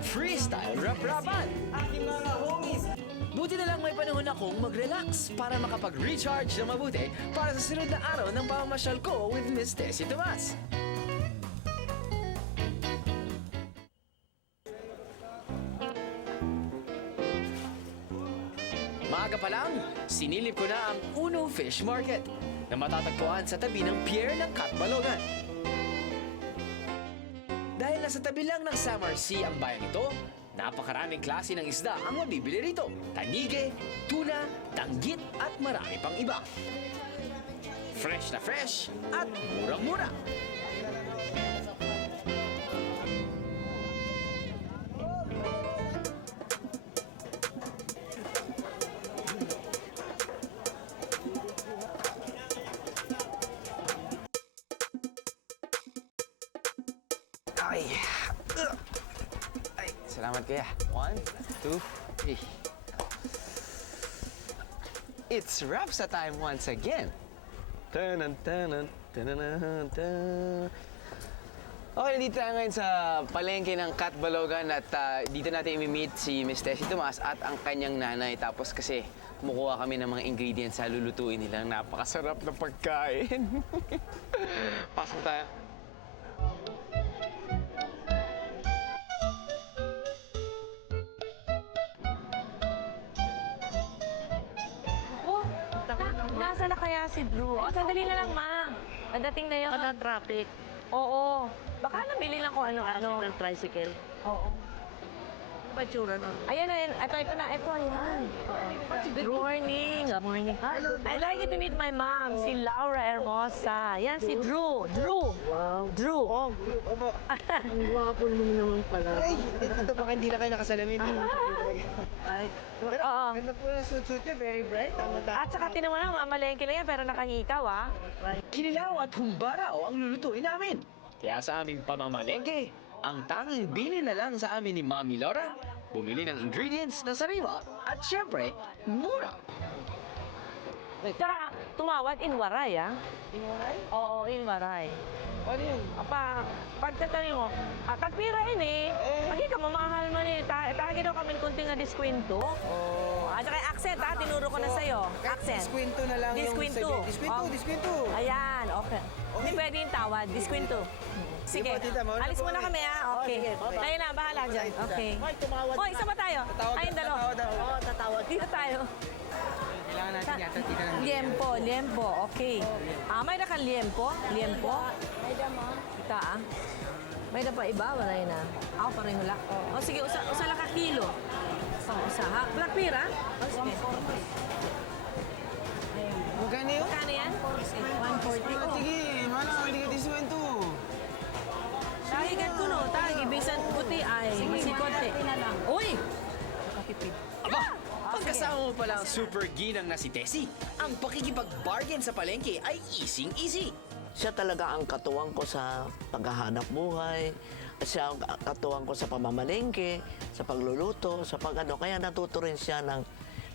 Freestyle rap-rapan. Aking mga homies! Buti na lang may panahon akong mag-relax para makapag-recharge na mabuti para sa sunod na araw ng pamamasyal ko with Miss Tessie Tomas. Maaga pa lang, sinilip ko na ang Uno Fish Market na matatagpuan sa tabi ng pier ng Catbalogan. Dahil nasa tabi lang ng Samar Sea ang bayan ito, napakaraming klase ng isda ang mabibili rito. Tanige, tuna, danggit at marami pang iba. Fresh na fresh at murang-mura. Ay. Ay, salamat kuya. 1, 2, 3. It's Rapsa time once again. Tanan, tanan, tanan, tanan. Okay, nandito tayo ngayon sa palengke ng Catbalogan at dito natin i-meet si Miss Tessie Tomas at ang kanyang nanay. Tapos kasi kumukuha kami ng mga ingredients sa lulutuin nilang napakasarap na pagkain. Pasok tayo. Nasaan na kaya si Drew? Oh, sandali na lang, ma. Pagdating na yun. Ano, traffic? Oo. Baka nabili lang kung ano-ano. Ng tricycle? Oo. Ano ba tsura nun? Ayan na yan. Ito na. Ito, ayan. Good morning. Good morning. I'd like you to meet my mom, si Laura Hermosa. Yan, si Drew. Drew. Wow. Drew. Oh, opo. Ang gwapo naman pala. Ay, ito baka hindi na kayo nakasalamin. Ay. Oo. Ganda po yung suit niya, very bright. At saka tinawa na, mamalengke lang yan, pero nakangitaw, ah. Kinilaw at humbaraw ang lulutuin namin. Kaya sa aming pamamalengke, ang tanging bili na lang sa amin ni Mami Laura, bumili ng ingredients na sariwa at syempre, mura. Tsaka, tumawad in Waray, ah. In Waray? Oo, in Waray. Ano yun? Pagtatanong mo, tagpira ini, pagi ka mamahal man eh. Tagi daw kami kunting na diskwento. Oh. At saka accent, ha? Tinuro ko na sa'yo. Accent. Diskwento na lang Diskwento. yung... Diskwento. Ayan, okay. Hindi pwede yung tawad. Diskwento. Sige. Alis muna kami, ha? Okay. Tayo na, bahala dyan. Okay. Hoy, isa pa tayo. Ayun, dalawa. Oo, tatawad. Dito tayo. Kailangan natin yata tita ng... Liempo. Okay. May na kang liempo? Liempo? Kita, ah. May na pa iba? Wala yun, ah. Ako pareho lang. O, sige, usa lang ka kilo. Usa, ha? Black beer, ha? O, sige. Magkano yun? Magkano yan? 140. Sige, mana, hindi ka diskwento. Tahigan ko, no? Tagi, bisan puti ay. Masikote. Uy! Nakatipid. Aba! Pagkasama mo pala ang super ginang na si Tessie, ang pakikipag-bargain sa palengke ay easy-easy. Siya talaga ang katuwang ko sa paghahanap buhay. Siya ang katuwang ko sa pamamalengke, sa pagluluto, sa pag-ano. Kaya natuto rin siya ng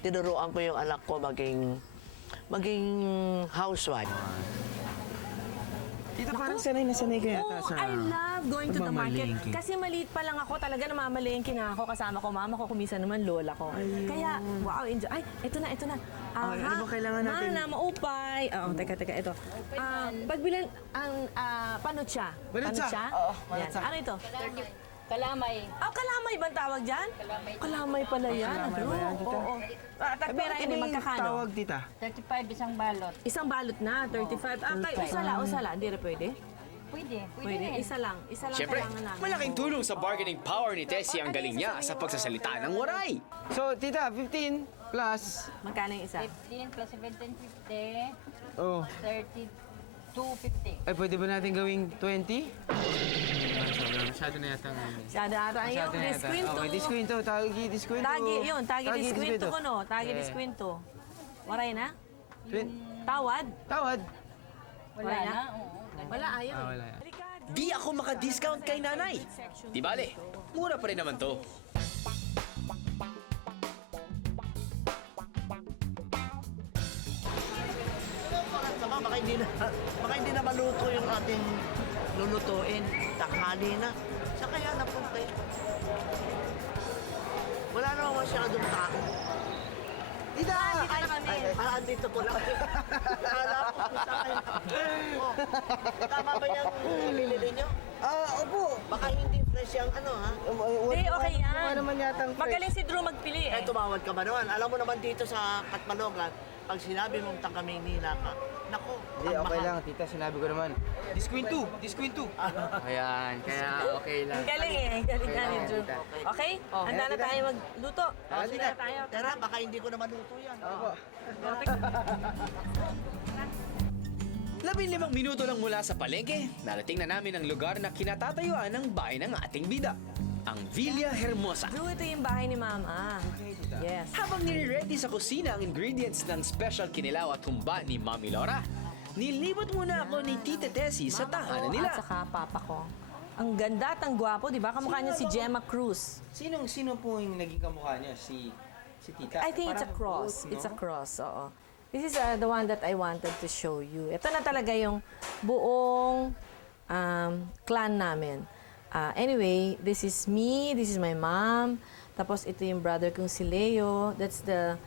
tinuruan ko yung anak ko maging housewife. Tita, parang sanay na sanay ka yata sa... I love going to the market. pagmamalengke. Kasi maliit pa lang ako, talaga namamalengke na ako. Kasama ko mama ko, kumisa naman lola ko. Kaya, wow, enjoy. Ay, ito na. Okay, ano ba kailangan natin? Mana, maupay. Teka, ito. Pagbilan, panutsa. Panutsa? Oo, panutsa. Yan. Ano ito? Kalamay. Kalamay ba ang tawag dyan? Kalamay pala yan. Kalamay ba yan, tita? Oo. Tagpera yun, magkakano? Tawag, tita? 35 isang balot. Isang balot na, 35. Kay usala. Hindi rin pwede? Pwede Pwede. Isa lang Siyempre, kailangan namin. malaking tulong sa bargaining power ni Tessie ang galing niya sa pagsasalita ng waray. So, tita, 15 plus... Magkano yung isa? 15 plus 17, 50. Oh. 32.50. Ay, pwede ba natin gawing 20? Masyado na yata ngayon. Masyado ata yung diskwento. Okay, diskwento. Tagi diskwento. Tagi diskwento ko no. Tagi diskwento. Waray na? Tawad? Wala na? Wala, ayaw. Wala. Di ako maka-discount kay nanay. Di bale, mura pa rin naman to. Baka hindi na maluto yung ating lulutuin. Tanghali na. Saan kaya napunta yun? Wala naman masyadong tao. Dito na kami. Andito po lang. Akala ko kung saan kayo. Tama ba yung binili nyo? Opo. Baka hindi fresh yung ano, ha? Hindi, okay yan. Wala naman yatang fresh. Magaling si Drew magpili eh. Tumawad ka ba naman? Alam mo naman dito sa Katmalogan, pag sinabi mong taga Maynila ka, naku, Hindi, okay lang, tita. Sinabi ko naman. Diskwento. Ayan, kaya okay lang. Ang galing eh. Ang galing na ni Drew. Okay? Handa na tayo magluto. Handa na tayo. Tara, baka hindi ko na maluto yan. Opo. 15 minuto lang mula sa palengke, narating na namin ang lugar na kinatatayuan ng bahay ng ating bida, ang Villa Hermosa. Drew, ito yung bahay ni Mama. Yes. Habang nire-ready sa kusina ang ingredients ng special kinilaw at humba ni Mami Laura, nilibot muna ako ni Tita Tessie sa tahanan nila. At saka papa ko. Ang ganda at ang gwapo, di ba? Kamukha niya si Gemma Cruz. Sino po yung naging kamukha niya? Si tita? I think it's a cross. It's a cross, oo. This is the one that I wanted to show you. Ito na talaga yung buong clan namin. Anyway, this is me, this is my mom. Tapos ito yung brother kong si Leo. That's the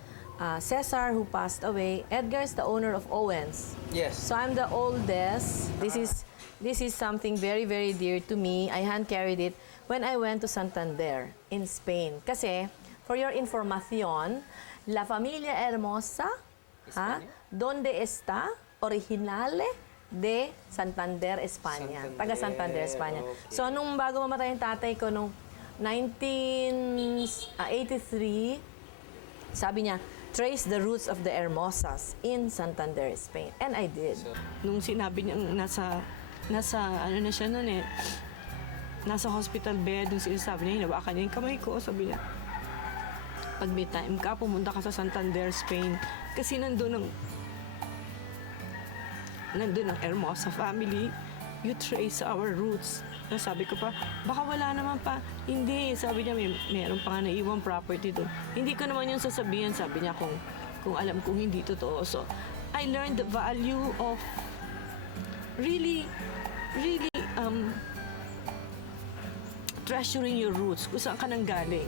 Cesar who passed away. Edgar's the owner of Owens. Yes. So I'm the oldest. This is something very, very dear to me. I hand-carried it when I went to Santander in Spain. Kasi, for your information, La Familia Hermosa, donde está originale de Santander, España. Taga Santander, España. So, nung bago mamatay yung tatay ko, nung 1983, sabi niya, trace the roots of the Hermosas in Santander, Spain. And I did. Nung sinabi niya nasa ano na siya nun eh, nasa hospital bed, nung sinasabi niya, hinawakan niya yung kamay ko, sabi niya, pag may time ka, pumunta ka sa Santander, Spain. Kasi nandun ang Hermosa family. You trace our roots. Sabi ko pa, baka wala naman pa. Hindi, sabi niya, meron pa nga naiwang property doon. Hindi ko naman yung sasabihin, sabi niya, kung alam kong hindi totoo. So, I learned the value of really treasuring your roots, kung saan ka nang galing.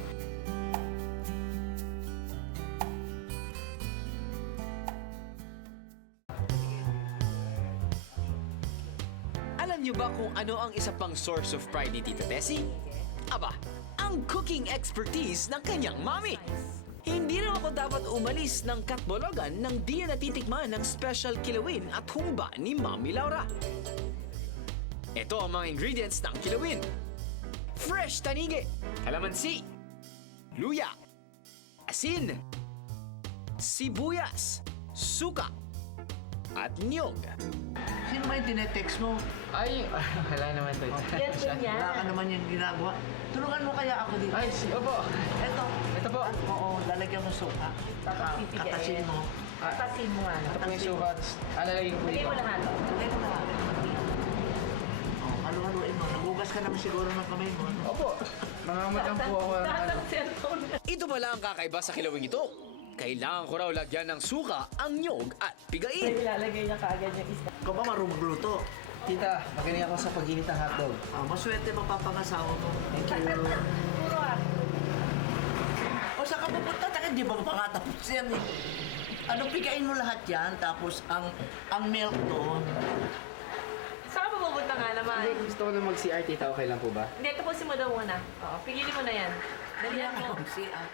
Alam niyo ba kung ano ang isa pang source of pride ni Tita Tessie? Aba, ang cooking expertise ng kanyang mami. Hindi na ako dapat umalis ng Katbalogan nang di na natitikman ng special kilawin at humba ni Mami Laura. Ito ang mga ingredients ng kilawin. Fresh tanige, kalamansi, luya, asin, sibuyas, suka, at niyog. Sino ba yung tinetext mo? Ay, wala naman to. Wala ka naman yung ginagawa. Tulungan mo kaya ako dito. Ay, opo. Ito po. Oo, lalagyan mo suka. Katasin mo. Tasin mo nga. Ito po yung suka. Lalagay ko po Lagay ito. mo lahat. Lagay mo lahat. Halu-haluin mo. Nagugas ka naman siguro ng kamay mo. Opo. Nangamot lang po ako. Ito pala ang kakaiba sa kilawing ito. Kailangan ko raw lagyan ng suka, ang nyog at pigain. Ilalagay niya kaagad yung isda. Ikaw ba marunong luto? Tita, magaling ako sa pag-init ng hotdog. Maswerte mapapangasawa mo. Thank you. Puro O saan ka pupunta? Taka, di ba makatapos yan eh. Ano, pigain mo lahat yan, tapos ang milk doon. Saan ka pupunta nga naman? Gusto ko na mag-CR, tita. Okay lang po ba? Hindi, tapusin mo daw muna. Oo, pigilin mo na yan. Dalihan mo.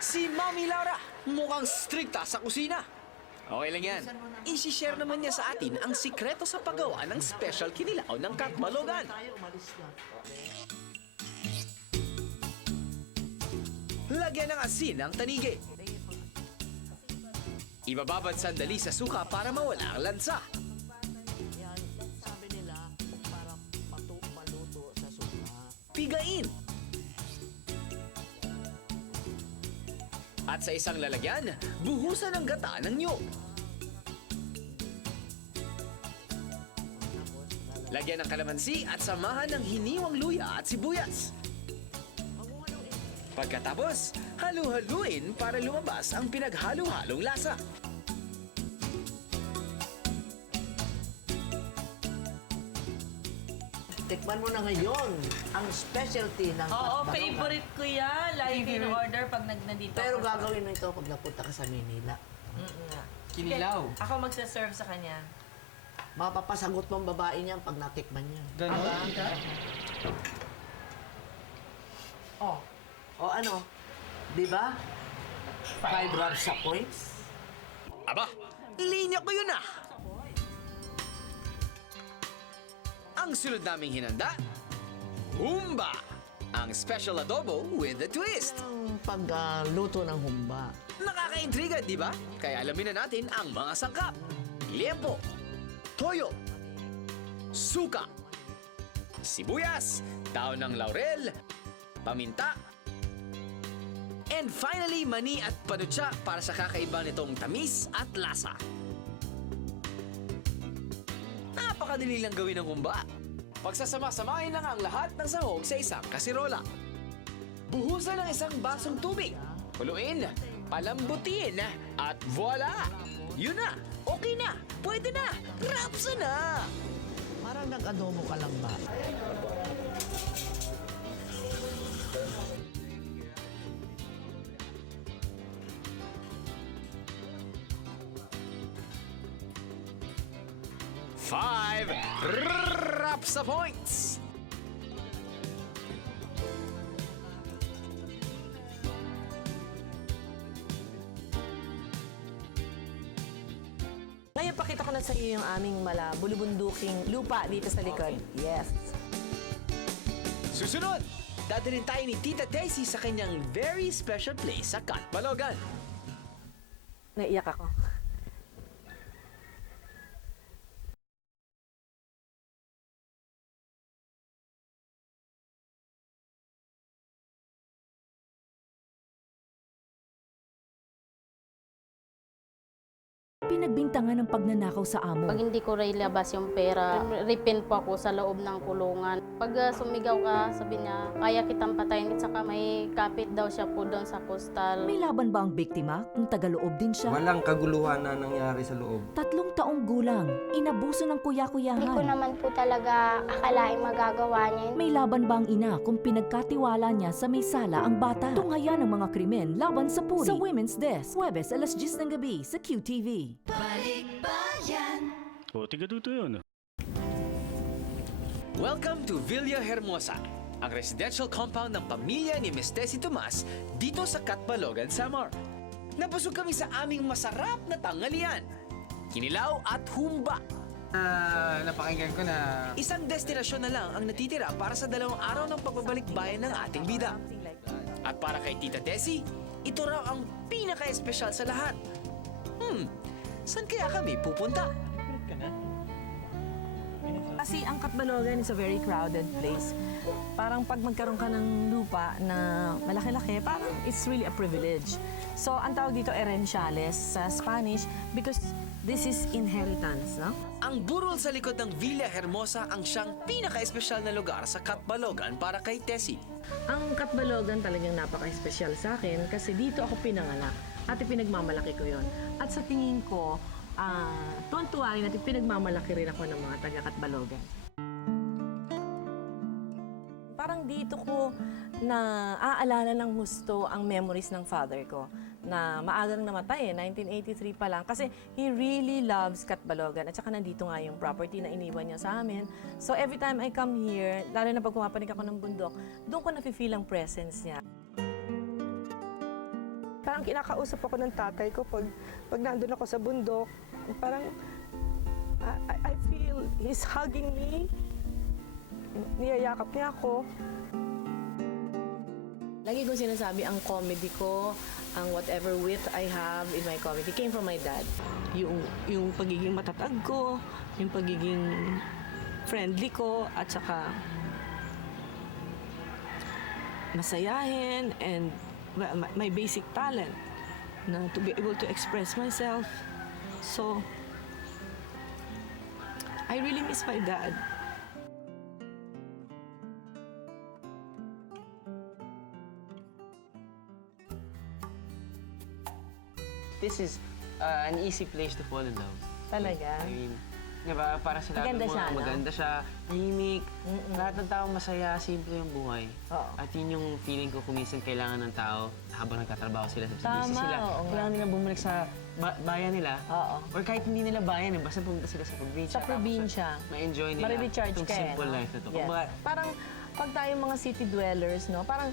Si Mami Laura, mukhang strikta sa kusina. Okay lang yan. I-share naman niya sa atin ang sikreto sa paggawa ng special kinilaw ng Katbalogan. Lagyan ng asin ang tanigi. Ibababad sandali sa suka para mawala ang lansa. Sabi nila, para maluto sa suka. Pigain. At sa isang lalagyan, buhusan ng gata ng niyog. Lagyan ng kalamansi at samahan ng hiniwang luya at sibuyas. Pagkatapos, halu-haluin para lumabas ang pinaghalo-halong lasa. Tikman mo na ngayon ang specialty ng Oo, Katbalogan. favorite ko yan. Lagi in order pag nandito Pero ako. gagawin mo ito pag napunta ka sa Manila. Kinilaw. Okay, ako magsaserve sa kanya. Mapapasagot mo ang babae niyan pag natikman niya. Ganon, tita? O ano? Di ba? 5 rubs sa points. Aba, linya ko yun ah! Ang sunod naming hinanda, humba! Ang special adobo with a twist. Ang pagluto ng humba. Nakakaintriga, di ba? Kaya alamin na natin ang mga sangkap. Liempo, toyo, suka, sibuyas, daon ng laurel, paminta, and finally, mani at panutsa para sa kakaiba nitong tamis at lasa. Napakadali lang gawin ng humba. Pagsasama-samahin lang ang lahat ng sahog sa isang kasirola. Buhusan ng isang basong tubig. Kuluin, palambutin, at voila! Yun na! Okay na! Pwede na! Rapsa na! Parang nag-adobo ka lang ba? Five rapsa points! Ngayon, pakita ko na sa iyo yung aming bulubunduking lupa dito sa likod. Yes. Susunod, dadalhin tayo ni Tita Daisy sa kanyang very special place sa Katbalogan. Naiyak ako. Pinagbintangan ng pagnanakaw sa amo. Pag hindi ko ilabas yung pera, repent po ako sa loob ng kulungan. Pag sumigaw ka, sabi niya, kaya kitang patayin. At saka may kapit daw siya po doon sa coastal. May laban ba ang biktima kung tagaloob din siya? Walang kaguluhan na nangyari sa loob. 3 taong gulang, inabuso ng kuya-kuyahan. Hindi ko naman po talaga akalaing magagawa niya. May laban ba ang ina kung pinagkatiwala niya sa may sala ang bata? Tunghayan ng mga krimen laban sa puri. Sa Women's Desk, Huwebes, 10:00 ng gabi sa QTV. Balikbayan. O, tiga-duto yun. Welcome to Villa Hermosa, ang residential compound ng pamilya ni Miss Tessie Tomas dito sa Katbalogan, Samar. Nabusog kami sa aming masarap na tanghalian, kinilaw at humba. Napakinggan ko na... Isang destinasyon na lang ang natitira para sa 2 araw ng pagbabalik bayan ng ating bida. At para kay Tita Tessie, ito raw ang pinaka-espesyal sa lahat. Saan kaya kami pupunta? Kasi ang Katbalogan is a very crowded place. Parang pag magkaroon ka ng lupa na malaki-laki, parang it's really a privilege. So, ang tawag dito herenciales sa Spanish because this is inheritance, no? Ang burol sa likod ng Villa Hermosa ang siyang pinaka-espesyal na lugar sa Katbalogan para kay Tessie. Ang Katbalogan talagang napaka-espesyal sa akin kasi dito ako pinanganak at ipinagmamalaki ko yon. At sa tingin ko, tuwan-tuwa rin at ipinagmamalaki rin ako ng mga taga-Katbalogan. dito ko na aalala ng husto ang memories ng father ko na maagang namatay 1983 pa lang. Kasi he really loves Catbalogan at saka nandito nga yung property na iniwan niya sa amin. So every time I come here, lalo na pag pumapanik ako ng bundok, doon ko nafe-feel ang presence niya. Parang kinakausap ako ng tatay ko pag nandun ako sa bundok. Parang I feel he's hugging me. Niyayakap niya ako. Lagi ko sinasabi, ang comedy ko, ang whatever wit I have in my comedy came from my dad. Yung pagiging matatag ko, yung pagiging friendly ko, at saka masayahin, and my basic talent na to be able to express myself. So, I really miss my dad. This is an easy place to fall in love. Talaga? I mean, di ba? Para sa lahat Maganda ng siya, mga no? maganda siya, tahimik, lahat ng tao masaya, simple yung buhay. At yun yung feeling ko kung minsan kailangan ng tao habang nagtatrabaho sila sa busy sila. oo nga. Kailangan nila bumalik sa bayan nila. Or kahit hindi nila bayan, basta pumunta sila sa probinsya. Sa probinsya. Ma-enjoy nila Ma-recharge itong ka simple no? life na to. Yes. Kumbaga, Parang pag tayo mga city dwellers, no, parang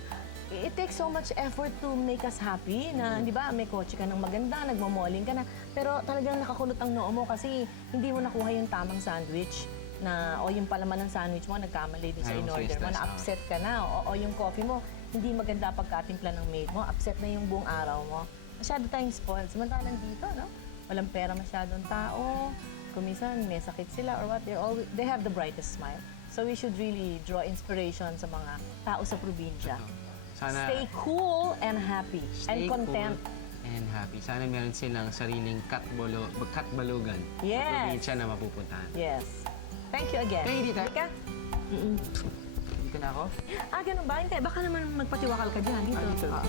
it takes so much effort to make us happy na, di ba, may kotse ka ng maganda, nagmamalling ka na, pero talagang nakakulot ang noo mo kasi hindi mo nakuha yung tamang sandwich na, o yung palaman ng sandwich mo, nagkamali din sa Ayaw mo in-order mo, stress na out. upset ka na, o yung coffee mo, hindi maganda pagkatimpla ng maid mo, upset na yung buong araw mo. Masyado tayong spoiled. Samantalang dito, no? Walang pera masyadong tao, kung minsan may sakit sila or what, they have the brightest smile. So we should really draw inspiration sa mga tao sa probinsya. Sana Stay cool and happy and stay content. cool and happy. Sana meron silang sariling Catbalogan. Yes. Na probinsya na mapupuntahan. Yes. Thank you again. Thank you, Tita. Halika. Dito na ako? Ganun ba? Hindi. Baka naman magpatiwakal ka dyan. Dito. Dito. Ah.